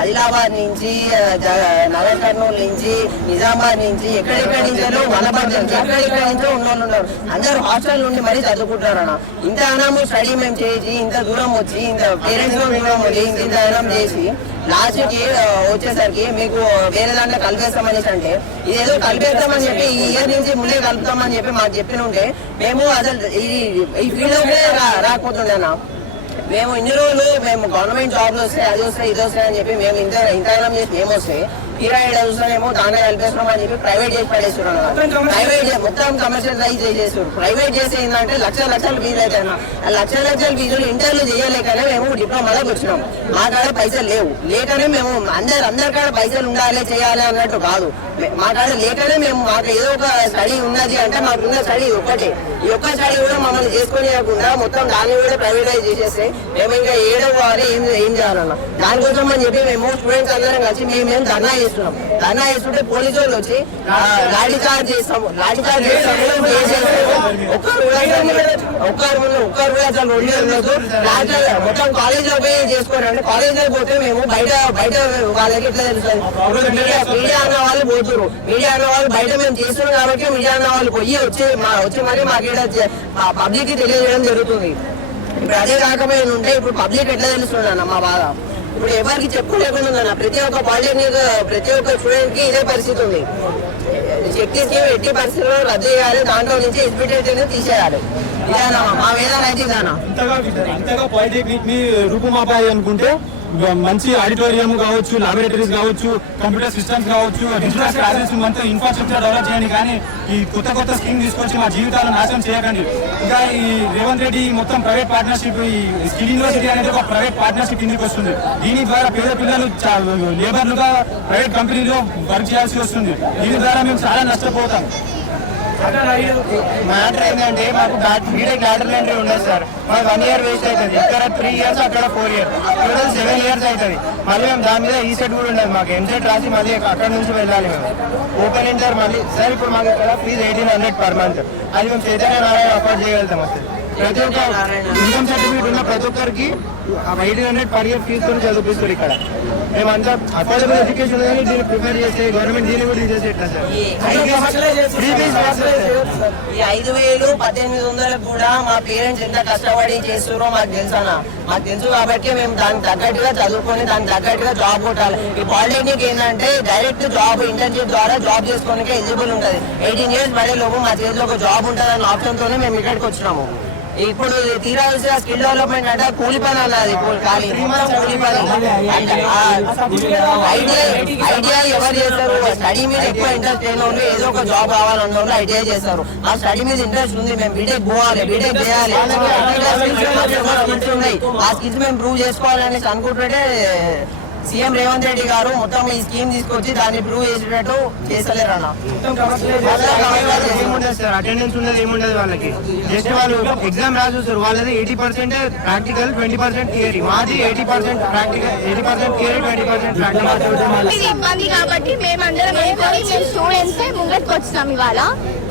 ఆదిలాబాద్ నుంచి నగర్ కర్నూలు నుంచి నిజామాబాద్ నుంచి ఎక్కడెక్కడి నుంచో వనపర్తి నుంచి ఎక్కడెక్కడి నుంచో ఉన్నోళ్ళు ఉన్నారు. అందరూ హాస్టల్ నుండి మరీ చదువుకుంటారన్న. ఇంత అనాము స్టడీ మేము చేసి ఇంత దూరం వచ్చి ఇంత పేరెంట్స్ దూరం వచ్చి ఇంత అనం చేసి లాస్ట్ కి వచ్చేసరికి మీకు వేరే దాంట్లో కలిపేస్తామనేసి అంటే ఇదేదో కలిపేస్తామని చెప్పి ఈ ఇయర్ నుంచి ముందే కలుపుతామని చెప్పి మాకు చెప్పిన ఉంటే మేము అసలు ఈ ఫీల్డ్ లోనే రాకపోతుండే అన్న. మేము ఇన్ని రోజులు మేము గవర్నమెంట్ జాబ్లు వస్తాయి అది వస్తాయి ఇది వస్తాయి అని చెప్పి మేము ఇంతకాలం చేసి మేము వస్తాయి తీరా చూస్తానేమో దాంట్లో కలిపేస్తున్నాం అని చెప్పి ప్రైవేట్ చేసి పడేస్తున్నాం. ప్రైవేట్ మొత్తం కమర్షియలైజ్ చేసేస్తారు. ప్రైవేట్ చేసి ఏంటంటే లక్షల ఫీజులు అవుతాయి. లక్షల ఫీజులు ఇంటర్వ్యూ చేయలేకనే మేము డిప్లొమాలోకి వచ్చినాం. మా కాడ పైసలు లేకనే మేము అందరి కాడ పైసలు ఉండాలి చేయాలి అన్నట్టు కాదు. మా కాడ లేకనే మేము మాకు ఏదో ఒక స్టడీ ఉన్నది అంటే మాకున్న స్టడీ ఒక్కటే. ఈ ఒక్క స్టడీ కూడా మమ్మల్ని చేసుకోలేకుండా మొత్తం దాన్ని కూడా ప్రైవేటైజ్ చేసేస్తే మేము ఇంకా ఏడవాలి ఏం చేయాలన్నా. దానికోసం అని చెప్పి మేము స్టూడెంట్స్ అందరం కలిసి మేము ధర్నా చేస్తున్నాం. ధర్నా చేస్తుంటే పోలీసు వాళ్ళు వచ్చి లాఠీ చార్జ్ చేస్తాము ఒక్కరు కూడా అసలు ఉండదు. మొత్తం కాలేజ్ లో పోయి చేసుకోరండి. కాలేజ్ లో పోతే మేము బయట వాళ్ళకి ఎట్లా తెలుస్తుంది. మీడియా అన్న వాళ్ళు పోతున్నారు. మీడియా అన్న వాళ్ళు బయట మేము చేస్తున్నాం కాబట్టి మీడియా అన్న వాళ్ళు వచ్చి మరి మాకు పబ్లిక్ కి తెలియజేయడం జరుగుతుంది. ఇప్పుడు అదే కాకపోయినా ఉంటే ఇప్పుడు పబ్లిక్ ఎట్లా తెలుస్తుంది అన్న మా బాధ. ఇప్పుడు ఎవరికి చెప్పుకోలేకుండా ప్రతి ఒక్క పాలిటెక్నిక్ ప్రతి ఒక్క స్టూడెంట్ కి ఇదే పరిస్థితి ఉంది. శక్తి స్కీమ్ ఎట్టి పరిస్థితుల్లో రద్దు చేయాలి. దాంట్లో నుంచి ఎస్బిటెడ్ తీసేయాలి. ఇదేనా మా వేదన అయితే ఇదానా. అంతగా పాలిటెక్నిక్ ని రూపుమాపాలి అనుకుంటే మంచి ఆడిటోరియం కావచ్చు, లాబొరేటరీస్ కావచ్చు, కంప్యూటర్ సిస్టమ్స్ కావచ్చు, డిజిటల్ క్లాసెస్ మొత్తం ఇన్ఫ్రాస్ట్రక్చర్ డెవలప్ చేయండి. కానీ ఈ కొత్త స్కీమ్ తీసుకొచ్చి మా జీవితాలను నాశనం చేయకండి. ఇంకా ఈ రేవంత్ రెడ్డి మొత్తం ప్రైవేట్ పార్ట్నర్షిప్, ఈ స్కిల్ యూనివర్సిటీ అనేది ఒక ప్రైవేట్ పార్ట్నర్షిప్ కిందకి వస్తుంది. దీని ద్వారా పేద పిల్లలు లేబర్లుగా ప్రైవేట్ కంపెనీలో వర్క్ చేయాల్సి వస్తుంది. దీని ద్వారా మేము చాలా నష్టపోతాం. మ్యాటర్ ఏంటంటే మాకు బీటెక్ లాటరల్ ఎంట్రీ ఉండదు సార్. మాకు 1 year వేస్ట్ అవుతుంది. ఇక్కడ 3 years అక్కడ 4 years, టోటల్ 7 years అవుతుంది. మళ్ళీ మేము దాని మీద ఈ సెట్ కూడా ఉండదు. మాకు ఎంసెట్ రాసి మళ్ళీ అక్కడ నుంచి వెళ్ళాలి. మేము ఓపెన్ ఇంటర్ మళ్ళీ సార్ ఇప్పుడు మాకు ఇక్కడ ఫీజు 1800 per month. అది మేము చైతన్య నారాయణ అఫోర్డ్ చేయగలుగుతాం. వస్తుంది ప్రతి ఒక్క ఇన్కమ్ సర్టిఫికేట్ ఉన్న ప్రతి ఒక్కరికి 1800 per year ఫీజుతో చదివిస్తారు. ఇక్కడ మేమంతా అఫోర్డబుల్ ఎడ్యుకేషన్ దీన్ని ప్రిపేర్ చేస్తే గవర్నమెంట్ దీన్ని కూడా తీసేసేట్లా సార్. ఈ 5000, 1800 కూడా మా పేరెంట్స్ ఎంత కష్టపడి చేస్తారో మాకు తెలుసా. మాకు తెలుసు కాబట్టి మేము దానికి తగ్గట్టుగా చదువుకొని దానికి తగ్గట్టుగా జాబ్ కొట్టాలి. ఈ పాలిటెక్నిక్ ఏంటంటే డైరెక్ట్ జాబ్ ఇంటర్న్షిప్ ద్వారా జాబ్ చేసుకోవడానికి ఎలిజిబుల్ ఉంటుంది. 18 years పడే లోపు మా చేతిలో ఒక జాబ్ ఉంటుంది అన్న ఆప్షన్ తోనే మేము ఇక్కడికి వచ్చినాము. ఇప్పుడు తీరా స్కిల్ డెవలప్మెంట్ అంటే కూలి పని అన్నది. ఖాళీ కూలి పని ఐడియా ఎవరు చేస్తారు? స్టడీ మీద ఎక్కువ ఇంట్రెస్ట్ లేని వాళ్ళు ఏదో ఒక జాబ్ కావాలన్న వాళ్ళు ఐడియా చేస్తారు. ఆ స్టడీ మీద ఇంట్రెస్ట్ ఉంది, మేము బీటెక్ పోవాలి, బీటెక్ చేయాలి, స్కిల్స్ ఉన్నాయి, ఆ స్కిల్స్ మేము ప్రూవ్ చేసుకోవాలనేసి అనుకుంటుంటే సీఎం రేవంత్ రెడ్డి గారు మొత్తం ఈ స్కీమ్ తీసుకొచ్చి దాన్ని ప్రూవ్ చేసేటట్టు చేస్తలేరు అన్న. ఏముండదు సార్, అటెండెన్స్ ఉండదు, ఏముండదు. వాళ్ళకి జస్ట్ వాళ్ళు ఎగ్జామ్ రాజుస్తారు. వాళ్ళది 80% ప్రాక్టికల్, 20% థియరీ. మాది 80% ప్రాక్టికల్, 80% థియరీ, 20% ప్రాక్టికల్. ఇబ్బంది కాబట్టి మేమందరం అనుకోని మేము స్టూడెంట్స్ ముంగట్కి వచ్చినాం ఇవాళ.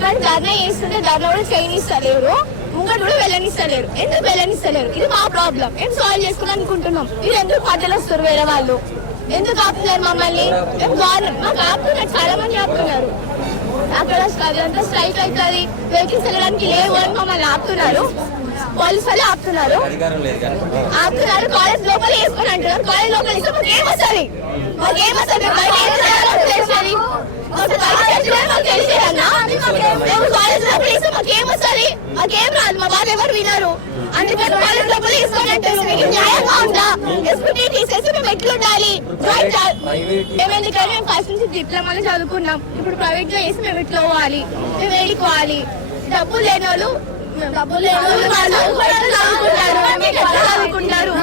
కానీ ధర్నా చేస్తుంటే ధర్నా కూడా చేయనిస్తలేరు, ముంగడు కూడా వెళ్ళనిస్తలేరు. ఎందుకు వెళ్ళనిస్తలేరు? ఇది మా ప్రాబ్లం. మేము సాల్వ్ చేసుకోవాలి అనుకుంటున్నాం. మీరు ఎందుకు పట్టలు వస్తారు? వేరే వాళ్ళు ఎందుకు ఆపుతున్నారు మమ్మల్ని? మేము మాకు ఆపుతున్నారు, చాలా మంది ఆపుతున్నారు. అక్కడ అదంతా స్ట్రైక్ అవుతుంది, వెహికల్స్ వెళ్ళడానికి లేవు అని మమ్మల్ని ఆపుతున్నారు. పోలీసు వాళ్ళు ఆపుతున్నారు. కాలేజ్ లోపల వేసుకొని అంటున్నారు. కాలేజ్ లోపల ఇస్తే మాకేమొస్తుంది? మాకేమొస్తుంది? మాకేం రాదు. మా బాధ ఎవరు వినరు. అందుకని కాలేజ్ లోపల వేసుకొని అంటారు. మీకు న్యాయంగా ఉందా? ఎస్పీటీ తీసేసి మేము ఎట్లుండాలి? మేమెందుకని మేము ఫస్ట్ నుంచి డిప్లొమాలో చదువుకున్నాం. ఇప్పుడు ప్రైవేట్ గా వేసి మేము ఎట్లా పోవాలి? మేము వెళ్ళిపోవాలి. డబ్బులు లేని వాళ్ళు చదువుకుంటారు.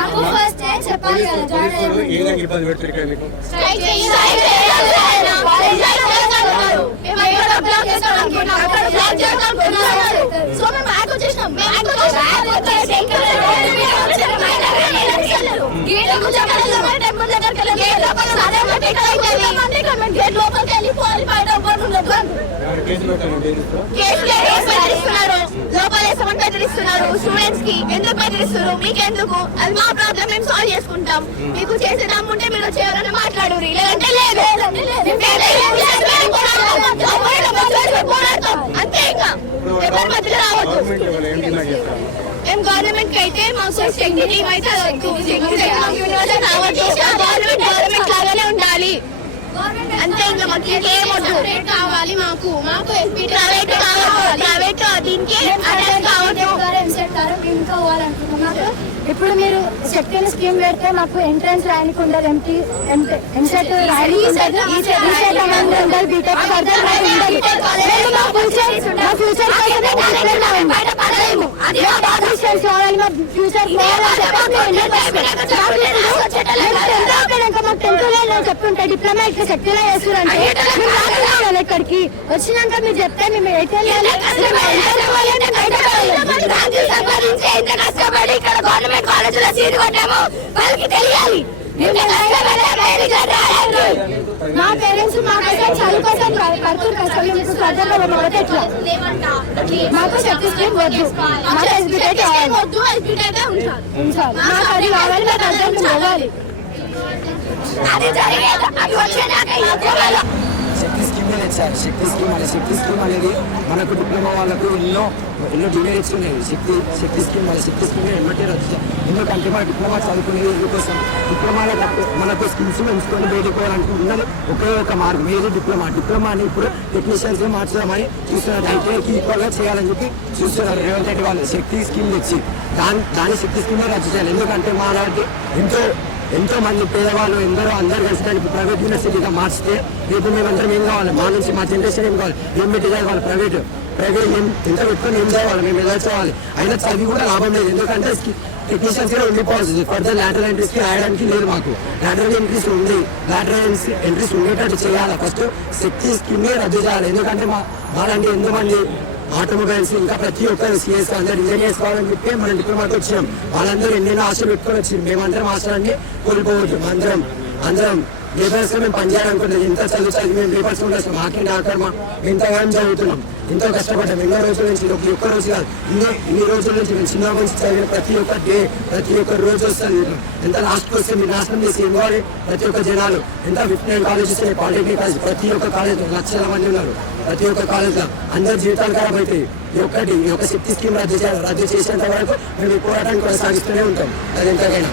సో మేము బ్యాక్ వచ్చేసినాం. గేట్ లోపలికి వెళ్ళిపోవాలి. బయట లోపల వేస్తామంటే బెదిరిస్తున్నారు స్టూడెంట్స్ కి? ఎందుకు బెదిరిస్తున్నారు? మీకెందుకు? అది మా ప్రాబ్లం, మేము సాల్వ్ చేసుకుంటాం. మీకు చేసే దమ్ముంటే మీరు వచ్చేవారని మాట్లాడు, లేదంటే లేదు. అంతే, ఇంకా ఎవరి మధ్యలో రావద్దు. మేము గవర్నమెంట్ కి అయితే మాకు శక్తి టీం అయితే గవర్నమెంట్ లాగానే ఉండాలి అంతే. ఇంకా మాకు ఇంకేం వద్దు. కావాలి మాకు ప్రైవేట్ కావాలి, ప్రైవేట్ దీనికి కావద్దు. ఇప్పుడు మీరు శక్తిని స్కీమ్ పెడితే మాకు ఎంట్రన్స్ రాయడానికి ఉండదు, ఎంసెట్ రాయడానికి ఉండదు, ఈసెట్ ఉండదు, బీటెక్ ఫర్దర్ ఉండదు. మా ఫ్యూచర్ కావాలి, మా ఫ్యూచర్ మాకు 10th లో చెప్తుంటే డిప్లొమా ఇట్లా శక్తిలో చేస్తున్నారంటే ఇక్కడికి వచ్చినాక మీరు చెప్తే మేము గవర్నమెంట్ కాలేజీలో సీట్ కొట్టాము, వాళ్ళకి తెలియాలి. మా పేరెంట్స్ మాకైతే చదువు కోసం పడుతుంది కష్టం, ఎట్లా మాకు శక్తి స్కీమ్ వద్దు, మాకు ఎస్బీటెక్ ఉంచాలి, మాకు అది కావాలి, మాకు అర్థం కావాలి. శక్తి స్కీమ్ తెచ్చారు. శక్తి స్కీమ్ అనేది మనకు డిప్లొమా వాళ్ళకు ఎన్నో డిమెరిట్స్ ఉన్నాయి. శక్తి స్కీమ్ ఎమ్మటే రద్దు. ఎందుకంటే మన డిప్లొమా చదువుకునేది ఎందుకోసం? డిప్లొమాలో మనకు స్కిల్స్ పెంచుకొని బయటకోవాలంటే ఉన్నది ఒకే ఒక మార్గం, ఏది డిప్లొమాని ఇప్పుడు టెక్నీషియన్స్ మార్చదామని చూస్తున్నారు. అయితే ఈక్వల్గా చేయాలని చెప్పి చూస్తున్నారు రేవంత్ రెడ్డి వాళ్ళు. శక్తి స్కీమ్ తెచ్చి దాని శక్తి స్కీమే రద్దు చేయాలి. ఎందుకంటే మా నాటి ఎంతో మంది పేదవాళ్ళు అందరూ కలిసి దాన్ని ప్రైవేట్ యూనివర్సిటీగా మార్చితే రేపు మేమందరం ఏం కావాలి? మా నుంచి మా జనరేషన్ ఏం కావాలి? ఏం పెట్టి చదవాలి? ప్రైవేట్ ఎంత పెట్టుకొని ఏం చదవాలి? మేము ఎలా చదవాలి? అయినా చదివి కూడా లాభం లేదు. ఎందుకంటే టెక్నీషియన్స్ కూడా ఉండిపోవాలి. ఫర్దర్ లాటరల్ ఎంట్రీస్కి రాయడానికి లేదు మాకు. లాటరల్ ఎంట్రీస్ ఉండేటట్టు చేయాలి. ఫస్ట్ శక్తి స్కీమ్ రద్దు చేయాలి. ఎందుకంటే మాలాంటి ఎంతోమంది ఆటోమొబైల్స్ ఇంకా ప్రతి ఒక్కరు సిఎస్ అందరు ఇంజనీర్స్ కావాలని చెప్పి మనం డిప్లొమాకి వచ్చినాం. వాళ్ళందరూ ఎన్నెన్నో ఆశలు పెట్టుకొని వచ్చింది. మేమందరం ఆశలన్నీ కోల్పోవచ్చు. అందరం లేబర్స్ మేము పనిచేయాలనుకుంటుంది. ఎంత చదివి మేము లేబర్స్ ఉండొచ్చు. మాకే డాక్టర్ ఎంతగానో చదువుతున్నాం, ఎంతో కష్టపడ్డాం. ఎన్నో రోజుల నుంచి ఒక్క రోజు కాదు, ఇన్ని రోజుల నుంచి మేము చిన్న నుంచి చదివిన ప్రతి ఒక్క డే ప్రతి ఒక్క రోజు వస్తుంది. ఎంత లాస్ట్కి వస్తే మీరు నాశనం చేసి ఏం కావాలి? ప్రతి ఒక్క జనాలు ఎంత 59 కాలేజెస్ ఉన్నాయి, పాలిటెక్నిక్ కాలేజ్, ప్రతి ఒక్క కాలేజ్ లక్షల మంది ఉన్నారు. ప్రతి ఒక్క కాలేజ్లో అందరి జీవితాలు ఖరాబ్ అవుతాయి. ఈ యొక్క శక్తి స్కీమ్ రద్దు చేసేంత వరకు మేము ఈ పోరాటాన్ని కొనసాగిస్తూనే ఉంటాం. అది ఎంతకైనా